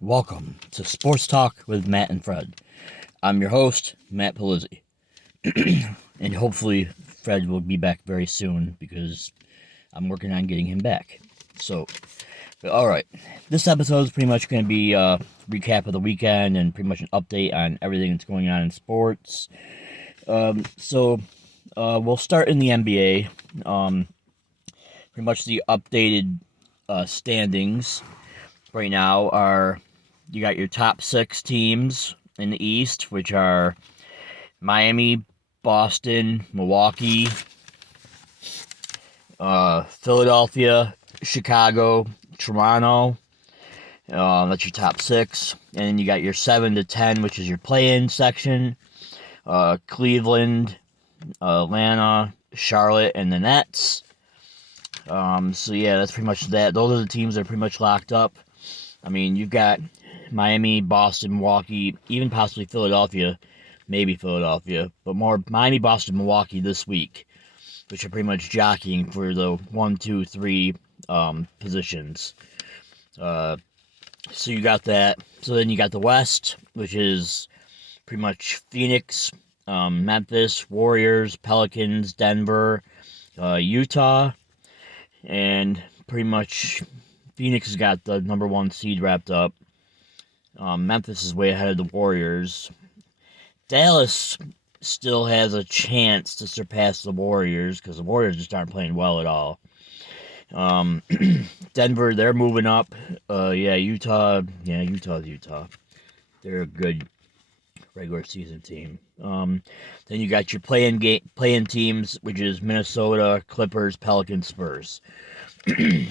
Welcome to Sports Talk with Matt and Fred. I'm your host, Matt Palizzi. And hopefully Fred will be back very soon because I'm working on getting him back. Alright. This episode is pretty much going to be a recap of the weekend and pretty much an update on everything that's going on in sports. We'll start in the NBA. Pretty much the updated standings right now are you got your top 6 teams in the East, which are Miami, Boston, Milwaukee, Philadelphia, Chicago, Toronto. That's your top 6. And then you got your 7 to 10, which is your play-in section. Cleveland, Atlanta, Charlotte, and the Nets. That's pretty much that. Those are the teams that are pretty much locked up. I mean, you've got Miami, Boston, Milwaukee, even possibly Philadelphia, maybe Philadelphia, but more Miami, Boston, Milwaukee this week, which are pretty much jockeying for the 1, 2, 3 positions. So you got that. So then you got the West, which is pretty much Phoenix, Memphis, Warriors, Pelicans, Denver, Utah, and pretty much Phoenix has got the number 1 seed wrapped up. Memphis is way ahead of the Warriors. Dallas still has a chance to surpass the Warriors because the Warriors just aren't playing well at all. Denver, they're moving up. Utah. Yeah, Utah's Utah. They're a good regular season team. Then you got your play-in teams, which is Minnesota, Clippers, Pelicans, Spurs.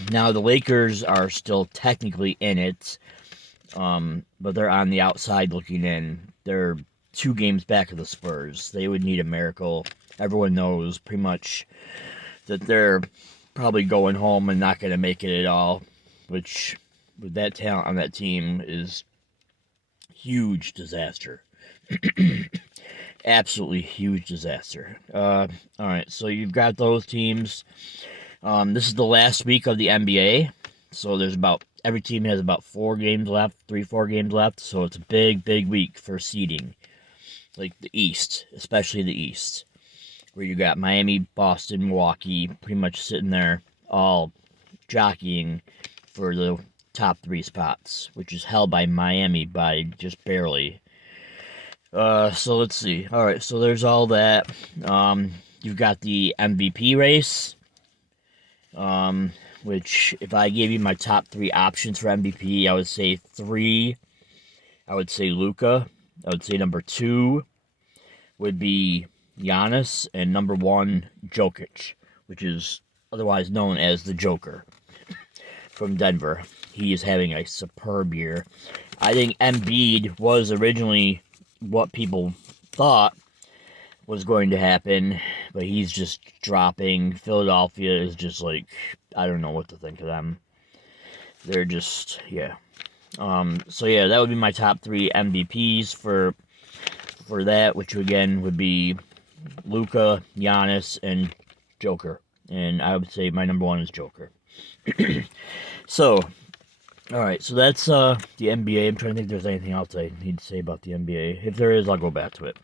Now the Lakers are still technically in it, but they're on the outside looking in. They're 2 games back of the Spurs. They would need a miracle. Everyone knows pretty much that they're probably going home and not going to make it at all, which with that talent on that team is huge disaster. Absolutely huge disaster. Alright, so you've got those teams. This is the last week of the NBA, so every team has about 4 games left, 3-4 games left, so it's a big week for seeding. Like the East, especially the East, where you got Miami, Boston, Milwaukee, pretty much sitting there all jockeying for the top 3 spots, which is held by Miami by just barely. So let's see. Alright, so there's all that. You've got the MVP race, which if I gave you my top 3 options for MVP, I would say 3, I would say Luka. I would say number 2 would be Giannis, and number 1, Jokic, which is otherwise known as the Joker from Denver. He is having a superb year. I think Embiid was originally what people thought was going to happen, but he's just dropping. Philadelphia is just like, I don't know what to think of them. They're just, yeah. That would be my top 3 MVPs for that, which again would be Luka, Giannis, and Joker. And I would say my number 1 is Joker. Alright, so that's the NBA. I'm trying to think if there's anything else I need to say about the NBA. If there is, I'll go back to it.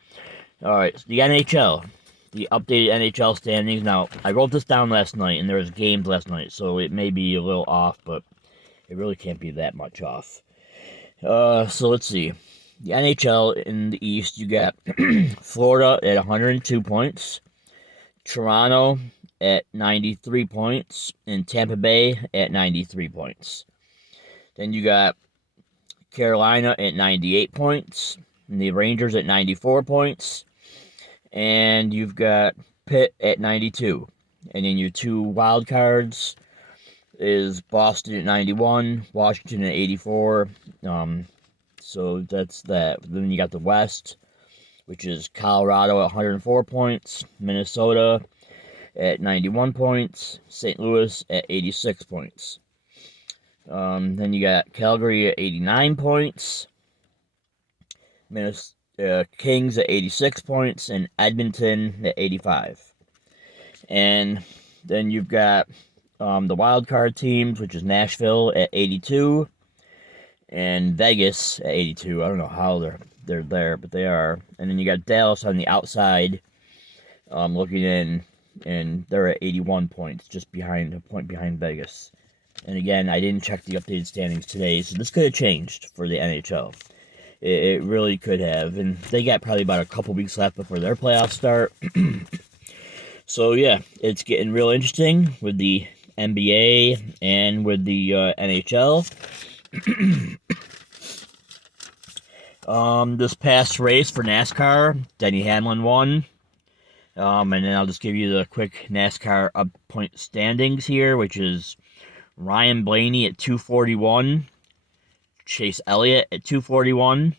Alright, so the NHL. The updated NHL standings. Now, I wrote this down last night, and there was games last night, so it may be a little off, but it really can't be that much off. So let's see. The NHL in the East, you got Florida at 102 points, Toronto at 93 points, and Tampa Bay at 93 points. Then you got Carolina at 98 points, and the Rangers at 94 points, and you've got Pitt at 92. And then your 2 wild cards is Boston at 91, Washington at 84. So that's that. Then you got the West, which is Colorado at 104 points, Minnesota at 91 points, St. Louis at 86 points. Then you got Calgary at 89 points, Kings at 86 points, and Edmonton at 85. And then you've got the wild card teams, which is Nashville at 82, and Vegas at 82. I don't know how they're there, but they are. And then you got Dallas on the outside, looking in, and they're at 81 points, just behind a point behind Vegas. And again, I didn't check the updated standings today, so this could have changed for the NHL. It really could have, and they got probably about a couple weeks left before their playoffs start. So yeah, it's getting real interesting with the NBA and with the NHL. This past race for NASCAR, Denny Hamlin won. And then I'll just give you the quick NASCAR up point standings here, which is Ryan Blaney at 241, Chase Elliott at 241,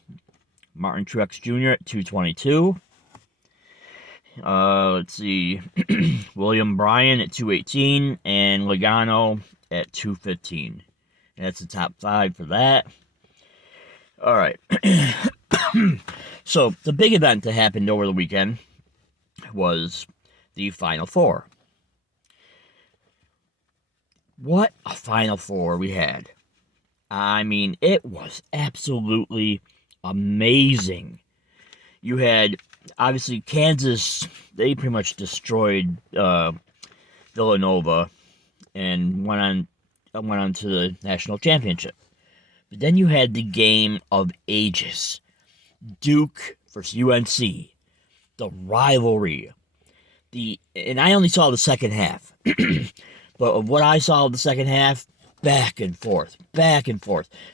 Martin Truex Jr. at 222. Let's see, William Bryan at 218, and Logano at 215. And that's the top 5 for that. All right. So the big event that happened over the weekend was the Final Four. What a Final Four we had. I mean, it was absolutely amazing. You had, obviously, Kansas, they pretty much destroyed Villanova and went on to the national championship. But then you had the game of ages. Duke versus UNC. The rivalry. And I only saw the second half. But of what I saw of the second half, back and forth.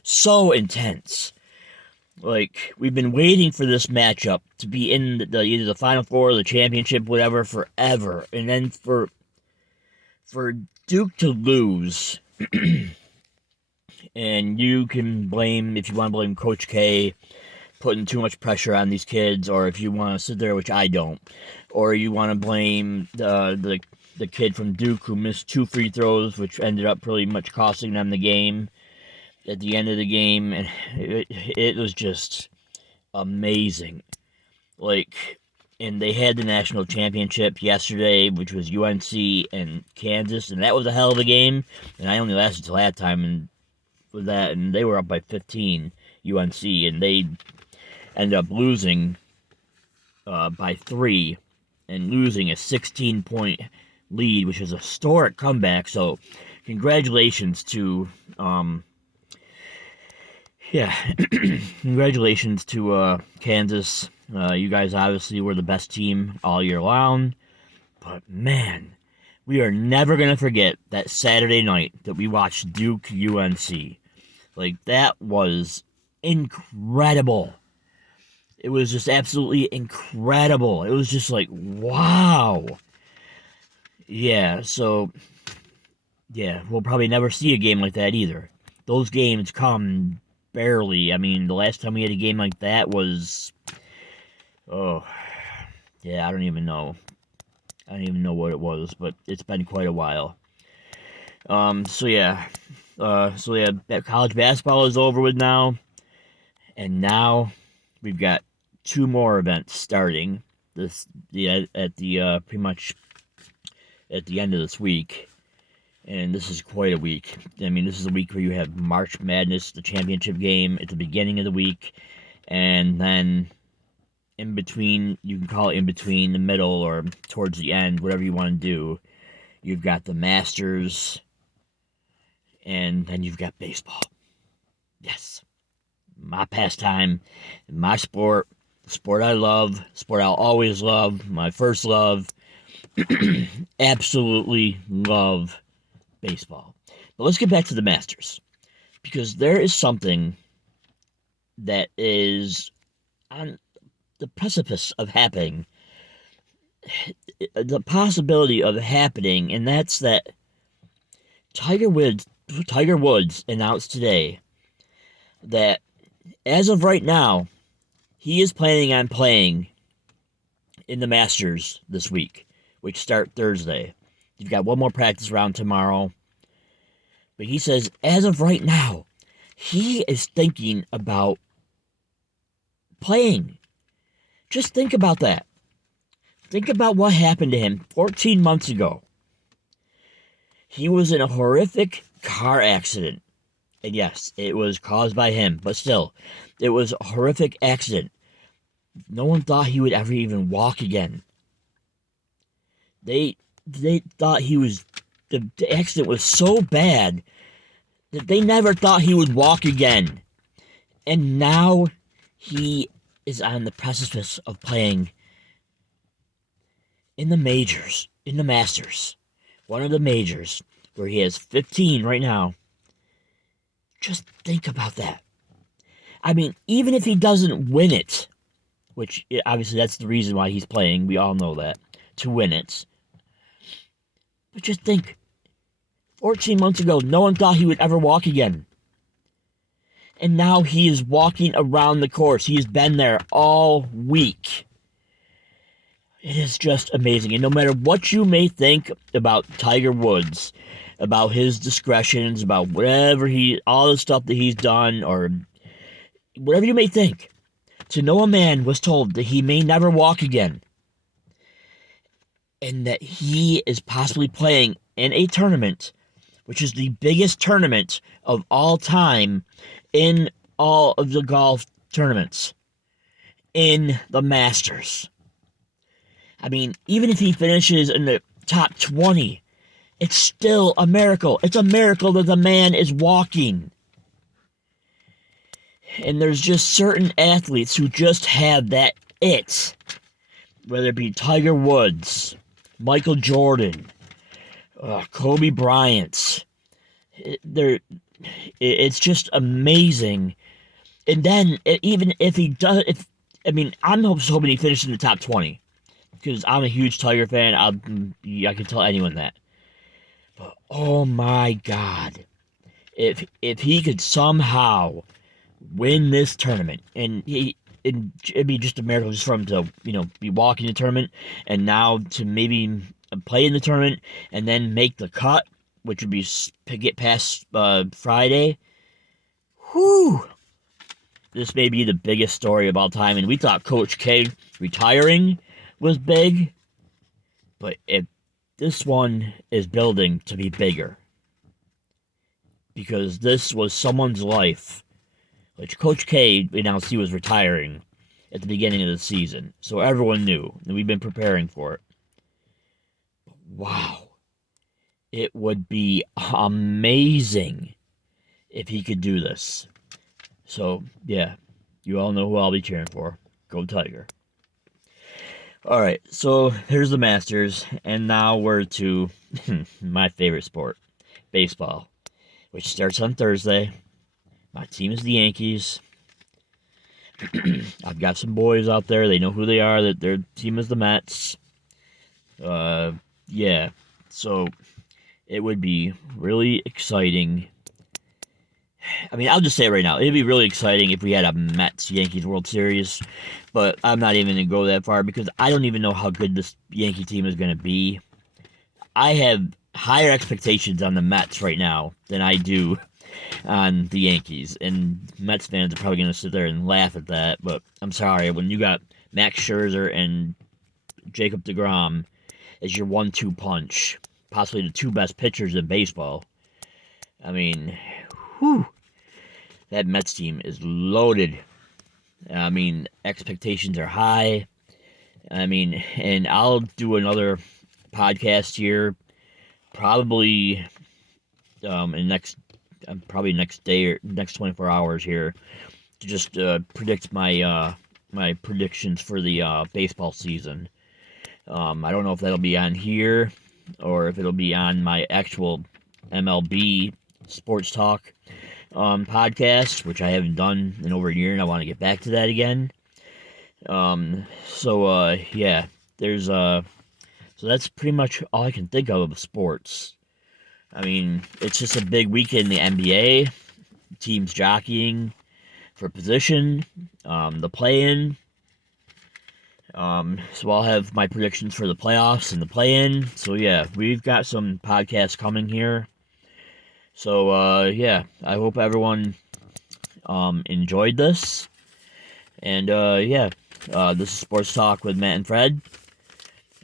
So intense. Like, we've been waiting for this matchup to be in either the Final Four or the championship, whatever, forever. And then for Duke to lose, and you can blame, if you want to blame Coach K, putting too much pressure on these kids, or if you want to sit there, which I don't, or you want to blame the kid from Duke who missed 2 free throws, which ended up pretty much costing them the game at the end of the game, and it was just amazing. Like, and they had the national championship yesterday, which was UNC and Kansas, and that was a hell of a game, and I only lasted till halftime, and with that, and they were up by 15, UNC, and they ended up losing by 3, and losing a 16-point lead, which is a historic comeback. So, congratulations to congratulations to Kansas. You guys obviously were the best team all year long, but man, we are never gonna forget that Saturday night that we watched Duke UNC. Like, that was incredible. It was just absolutely incredible. It was just like, wow. Yeah, so, yeah, we'll probably never see a game like that either. Those games come barely. I mean, the last time we had a game like that was, oh, yeah, I don't even know. I don't even know what it was, but it's been quite a while. So yeah, college basketball is over with now, and now we've got 2 more events starting pretty much at the end of this week, and this is quite a week. I mean, this is a week where you have March Madness, the championship game, at the beginning of the week, and then in between, you can call it in between, the middle, or towards the end, whatever you want to do. You've got the Masters, and then you've got baseball. Yes. My pastime, my sport, the sport I love, sport I'll always love, my first love. Absolutely love baseball. But let's get back to the Masters, because there is something that is on the precipice of happening, the possibility of happening, and that's that Tiger Woods announced today that as of right now, he is planning on playing in the Masters this week, which start Thursday. You've got one more practice round tomorrow. But he says, as of right now, he is thinking about playing. Just think about that. Think about what happened to him 14 months ago. He was in a horrific car accident And yes, it was caused by him, but still, it was a horrific accident. No one thought he would ever even walk again. They thought he was the accident was so bad that they never thought he would walk again. And now he is on the precipice of playing in the majors, in the Masters, one of the majors, where he has 15 right now. Just think about that. I mean, even if he doesn't win it, which obviously that's the reason why he's playing, we all know that, to win it. But just think, 14 months ago, no one thought he would ever walk again. And now he is walking around the course. He's been there all week. It is just amazing. And no matter what you may think about Tiger Woods, about his discretions, about all the stuff that he's done, or whatever you may think, to know a man was told that he may never walk again. And that he is possibly playing in a tournament, which is the biggest tournament of all time in all of the golf tournaments, in the Masters. I mean, even if he finishes in the top 20, it's still a miracle. It's a miracle that the man is walking. And there's just certain athletes who just have that it. Whether it be Tiger Woods, Michael Jordan, Kobe Bryant. It's just amazing. And then, even if he does, I'm hoping he finishes in the top 20. Because I'm a huge Tiger fan. I can tell anyone that. But, oh my God. If he could somehow win this tournament, and it'd be just a miracle just for him to, be walking the tournament, and now to maybe play in the tournament, and then make the cut, which would be get past Friday. Whew! This may be the biggest story of all time, and we thought Coach K retiring was big, but this one is building to be bigger. Because this was someone's life, which Coach K announced he was retiring at the beginning of the season. So everyone knew, and we've been preparing for it. Wow. It would be amazing if he could do this. So, yeah, you all know who I'll be cheering for. Go Tiger. Alright, so here's the Masters, and now we're to my favorite sport, baseball, which starts on Thursday. My team is the Yankees. I've got some boys out there, they know who they are, that their team is the Mets. Yeah, so it would be really exciting. I'll just say it right now. It'd be really exciting if we had a Mets-Yankees World Series, but I'm not even going to go that far because I don't even know how good this Yankee team is going to be. I have higher expectations on the Mets right now than I do on the Yankees, and Mets fans are probably going to sit there and laugh at that, but I'm sorry. When you got Max Scherzer and Jacob deGrom as your 1-2 punch, possibly the two best pitchers in baseball, whew, that Mets team is loaded. Expectations are high. And I'll do another podcast here, probably next day or next 24 hours here, to just predict my my predictions for the baseball season. I don't know if that'll be on here or if it'll be on my actual MLB Sports Talk podcast, which I haven't done in over a year, and I want to get back to that again. Yeah, there's so that's pretty much all I can think of sports. It's just a big weekend in the NBA. Teams jockeying for position, the play-in. So I'll have my predictions for the playoffs and the play-in. So yeah, we've got some podcasts coming here. So yeah, I hope everyone enjoyed this. And yeah, this is Sports Talk with Matt and Fred.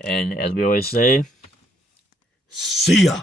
And as we always say, see ya!